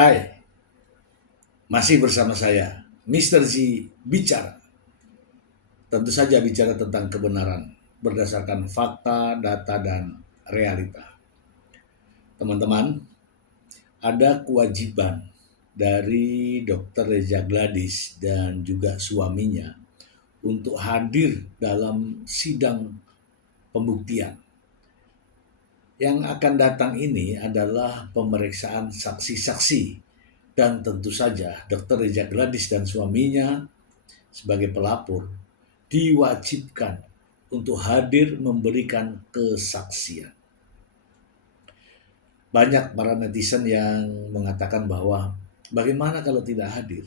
Hai, masih bersama saya, Mr. Z bicara. Tentu saja bicara tentang kebenaran berdasarkan fakta, data, dan realita. Teman-teman, ada kewajiban dari Dr. Reza Gladys dan juga suaminya untuk hadir dalam sidang pembuktian. Yang akan datang ini adalah pemeriksaan saksi-saksi dan tentu saja Dr. Reza Gladys dan suaminya sebagai pelapor diwajibkan untuk hadir memberikan kesaksian. Banyak para netizen yang mengatakan bahwa bagaimana kalau tidak hadir?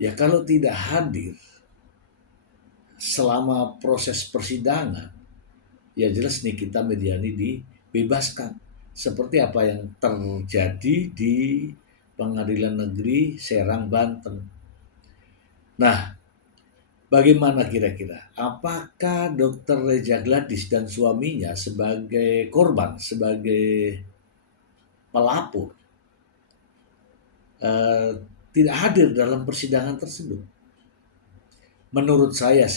Ya kalau tidak hadir selama proses persidangan, ya jelas Nikita Mirzani dibebaskan. Seperti apa yang terjadi di Pengadilan Negeri Serang, Banten. Nah, bagaimana kira-kira? Apakah Dr. Reza Gladys dan suaminya sebagai korban, sebagai pelapor, eh, tidak hadir dalam persidangan tersebut? Menurut saya,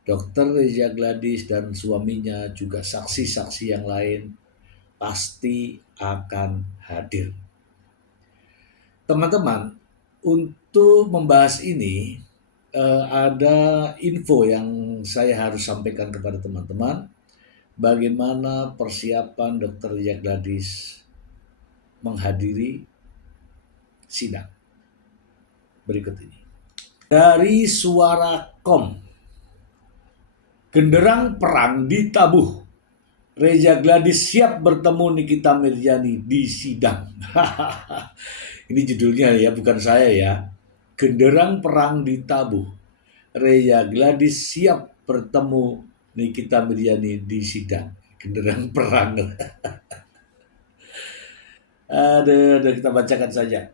Dr. Reza Gladys dan suaminya juga saksi-saksi yang lain pasti akan hadir. Teman-teman, untuk membahas ini ada info yang saya harus sampaikan kepada teman-teman. Bagaimana persiapan Dr. Reza Gladys menghadiri sidang berikut ini. Dari Suara.com, genderang perang ditabuh. Reza Gladys siap bertemu Nikita Mirzani di sidang. Ini judulnya ya, bukan saya ya. Genderang perang ditabuh. Reza Gladys siap bertemu Nikita Mirzani di sidang. Genderang perang. Aduh, kita bacakan saja.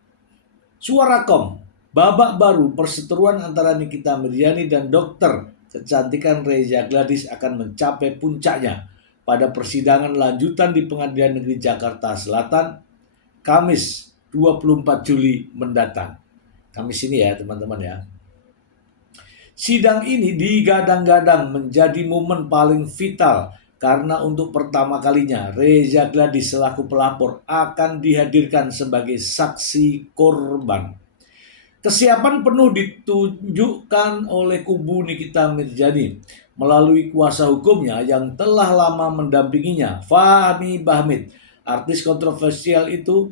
Suara.com, babak baru perseteruan antara Nikita Mirzani dan dokter kecantikan Reza Gladys akan mencapai puncaknya pada persidangan lanjutan di Pengadilan Negeri Jakarta Selatan, Kamis 24 Juli mendatang. Kamis ini ya teman-teman ya. Sidang ini digadang-gadang menjadi momen paling vital karena untuk pertama kalinya Reza Gladys selaku pelapor akan dihadirkan sebagai saksi korban. Kesiapan penuh ditunjukkan oleh kubu Nikita Mirzani melalui kuasa hukumnya yang telah lama mendampinginya, Fahmi Bahmid. Artis kontroversial itu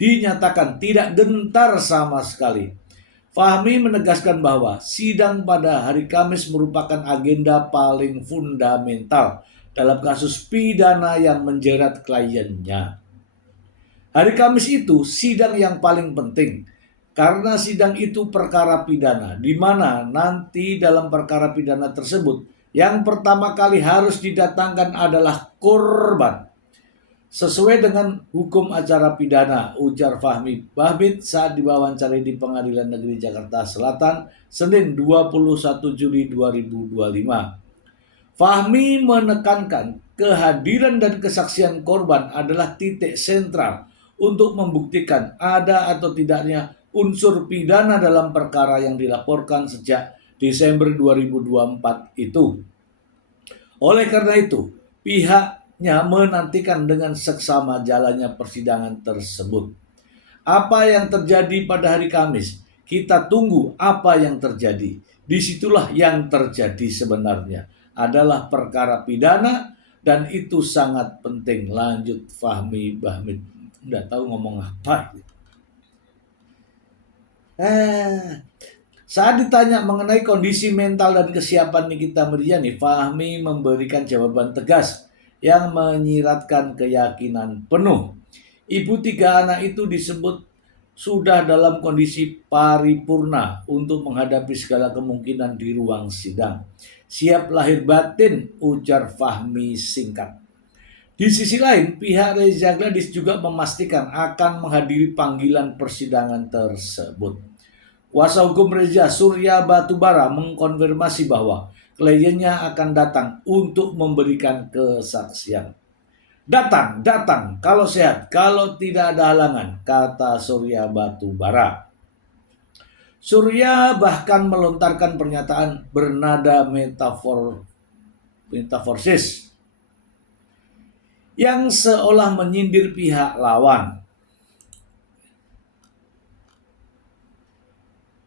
dinyatakan tidak gentar sama sekali. Fahmi menegaskan bahwa sidang pada hari Kamis merupakan agenda paling fundamental dalam kasus pidana yang menjerat kliennya. Hari Kamis itu sidang yang paling penting karena sidang itu perkara pidana, di mana nanti dalam perkara pidana tersebut yang pertama kali harus didatangkan adalah korban. Sesuai dengan hukum acara pidana, ujar Fahmi Bahmid saat diwawancari di Pengadilan Negeri Jakarta Selatan, Senin 21 Juli 2025. Fahmi menekankan kehadiran dan kesaksian korban adalah titik sentral untuk membuktikan ada atau tidaknya unsur pidana dalam perkara yang dilaporkan sejak Desember 2024 itu. Oleh karena itu, pihaknya menantikan dengan seksama jalannya persidangan tersebut. Apa yang terjadi pada hari Kamis? Kita tunggu apa yang terjadi. Disitulah yang terjadi sebenarnya adalah perkara pidana dan itu sangat penting. Lanjut Fahmi Bahmid. Nggak tahu ngomong apa. Saat ditanya mengenai kondisi mental dan kesiapan Nikita Mirzani, Fahmi memberikan jawaban tegas yang menyiratkan keyakinan penuh. Ibu tiga anak itu disebut sudah dalam kondisi paripurna untuk menghadapi segala kemungkinan di ruang sidang. Siap lahir batin, ujar Fahmi singkat. Di sisi lain, pihak Reza Gladys juga memastikan akan menghadiri panggilan persidangan tersebut. Kuasa hukum Reza, Surya Batubara, mengkonfirmasi bahwa kliennya akan datang untuk memberikan kesaksian. Datang, datang, kalau sehat, kalau tidak ada halangan, kata Surya Batubara. Surya bahkan melontarkan pernyataan bernada metaforsis yang seolah menyindir pihak lawan.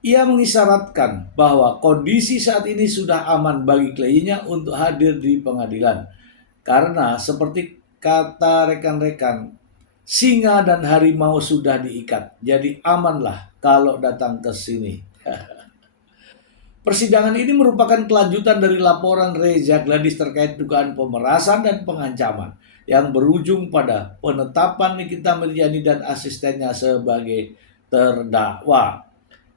Ia mengisyaratkan bahwa kondisi saat ini sudah aman bagi kliennya untuk hadir di pengadilan. Karena seperti kata rekan-rekan, singa dan harimau sudah diikat. Jadi amanlah kalau datang ke sini. Persidangan ini merupakan kelanjutan dari laporan Reza Gladys terkait dugaan pemerasan dan pengancaman yang berujung pada penetapan Nikita Mirzani dan asistennya sebagai terdakwa.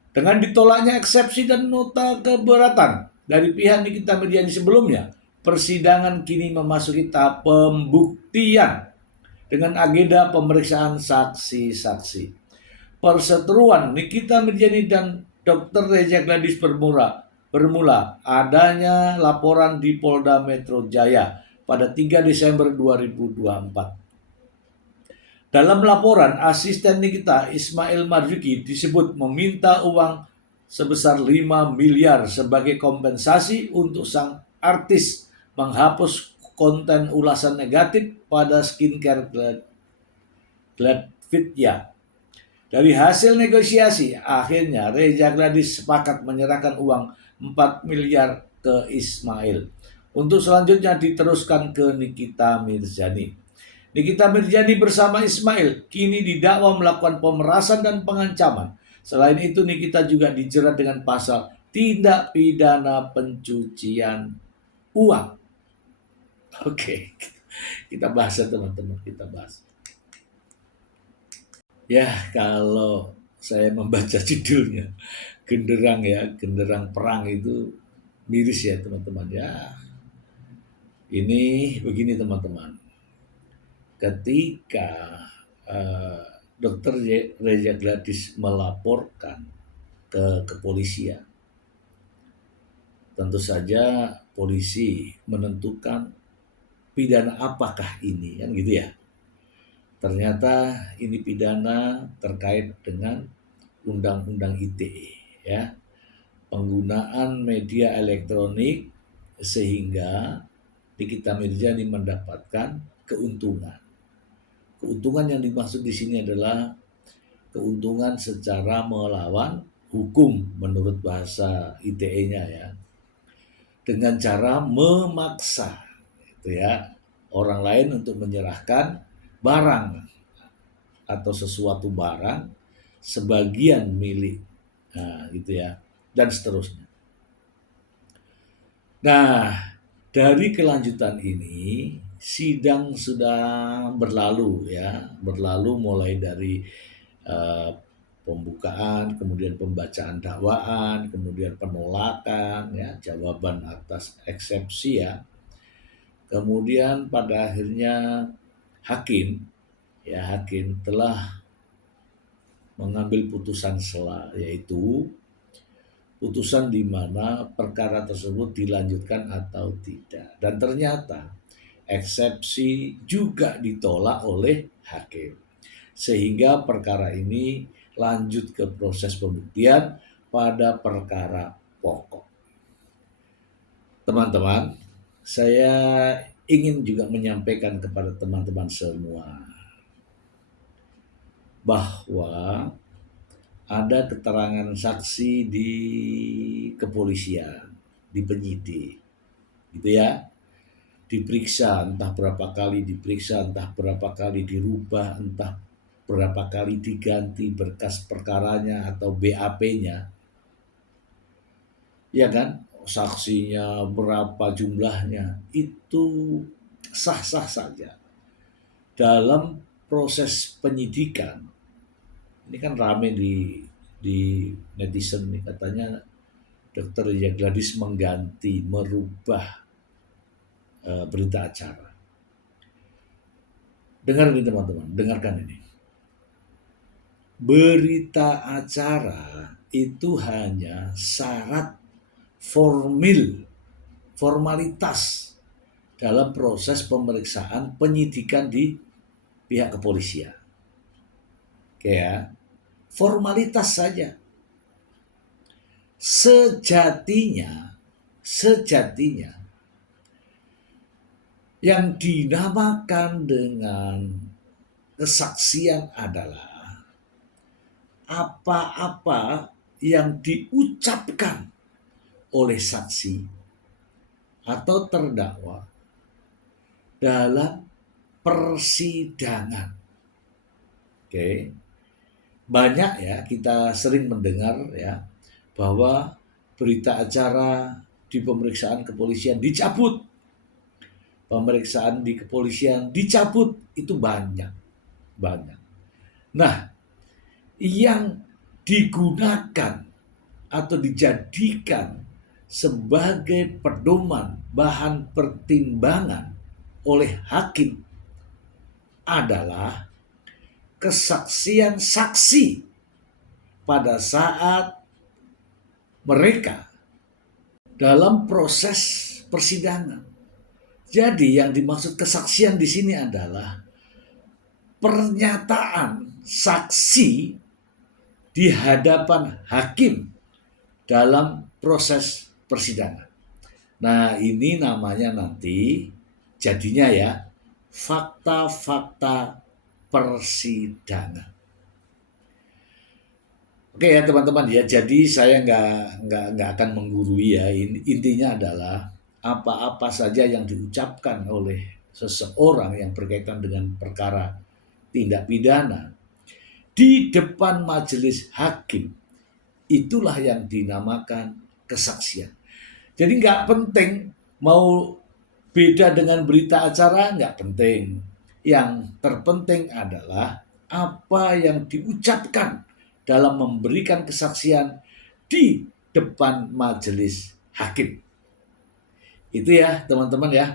Dengan ditolaknya eksepsi dan nota keberatan dari pihak Nikita Mirzani sebelumnya, persidangan kini memasuki tahap pembuktian dengan agenda pemeriksaan saksi-saksi. Perseteruan Nikita Mirzani dan Dr. Reza Gladys bermula adanya laporan di Polda Metro Jaya pada 3 Desember 2024. Dalam laporan, asisten Nikita Ismail Marzuki disebut meminta uang sebesar 5 miliar sebagai kompensasi untuk sang artis menghapus konten ulasan negatif pada skincare Gladfitya. Dari hasil negosiasi, akhirnya Reza Gladys sepakat menyerahkan uang 4 miliar ke Ismail untuk selanjutnya diteruskan ke Nikita Mirzani. Nikita Mirzani bersama Ismail kini didakwa melakukan pemerasan dan pengancaman. Selain itu, Nikita juga dijerat dengan pasal tindak pidana pencucian uang. Oke, kita bahas ya teman-teman, kita bahas. Ya, kalau saya membaca judulnya, genderang perang itu miris ya teman-teman ya. Ini begini teman-teman, ketika Dr. Reza Gladys melaporkan ke kepolisian, tentu saja polisi menentukan pidana apakah ini, kan gitu ya. Ternyata ini pidana terkait dengan Undang-Undang ITE ya, penggunaan media elektronik sehingga Nikita Mirzani mendapatkan keuntungan. Keuntungan yang dimaksud di sini adalah keuntungan secara melawan hukum menurut bahasa ITE-nya ya, dengan cara memaksa gitu ya orang lain untuk menyerahkan barang atau sesuatu barang sebagian milik, nah gitu ya, dan seterusnya. Nah, dari kelanjutan ini sidang sudah berlalu ya, berlalu mulai dari pembukaan, kemudian pembacaan dakwaan, kemudian penolakan ya, jawaban atas eksepsi ya. Kemudian pada akhirnya hakim telah mengambil putusan yaitu putusan di mana perkara tersebut dilanjutkan atau tidak. Dan ternyata eksepsi juga ditolak oleh hakim. Sehingga perkara ini lanjut ke proses pembuktian pada perkara pokok. Teman-teman, saya ingin juga menyampaikan kepada teman-teman semua bahwa ada keterangan saksi di kepolisian, di penyidik, gitu ya. Diperiksa, entah berapa kali diperiksa, entah berapa kali dirubah, entah berapa kali diganti berkas perkaranya atau BAP-nya. Ya kan? Saksinya berapa jumlahnya, itu sah-sah saja. Dalam proses penyidikan, ini kan rame di netizen nih, katanya Dr. Reza Gladys merubah berita acara. Dengar ini teman-teman, dengarkan ini. Berita acara itu hanya syarat formalitas dalam proses pemeriksaan penyidikan di pihak kepolisian. Oke ya, formalitas saja. Sejatinya yang dinamakan dengan kesaksian adalah apa-apa yang diucapkan oleh saksi atau terdakwa dalam persidangan. Oke. Banyak ya kita sering mendengar ya bahwa berita acara di pemeriksaan kepolisian dicabut. Pemeriksaan di kepolisian dicabut, itu banyak. Nah, yang digunakan atau dijadikan sebagai pedoman bahan pertimbangan oleh hakim adalah kesaksian saksi pada saat mereka dalam proses persidangan. Jadi yang dimaksud kesaksian di sini adalah pernyataan saksi di hadapan hakim dalam proses persidangan. Nah, ini namanya nanti jadinya ya fakta-fakta persidangan. Oke ya teman-teman ya, jadi saya nggak akan menggurui ya. Intinya adalah apa-apa saja yang diucapkan oleh seseorang yang berkaitan dengan perkara tindak pidana di depan majelis hakim, itulah yang dinamakan kesaksian. Jadi nggak penting mau beda dengan berita acara, nggak penting. Yang terpenting adalah apa yang diucapkan dalam memberikan kesaksian di depan majelis hakim. Itu ya teman-teman ya,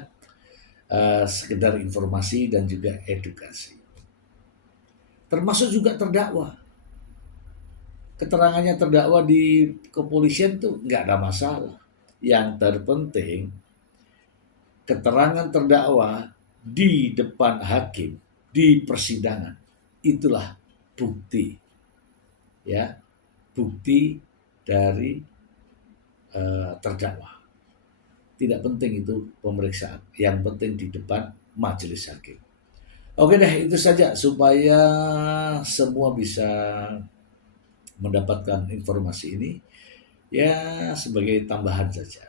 sekedar informasi dan juga edukasi. Termasuk juga terdakwa. Keterangannya terdakwa di kepolisian tuh nggak ada masalah. Yang terpenting keterangan terdakwa di depan hakim di persidangan, itulah bukti ya, bukti dari terdakwa. Tidak penting itu pemeriksaan, yang penting di depan majelis hakim. Oke deh, itu saja supaya semua bisa mendapatkan informasi ini ya, sebagai tambahan saja.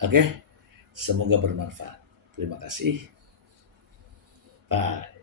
Oke, semoga bermanfaat. Terima kasih. Bye.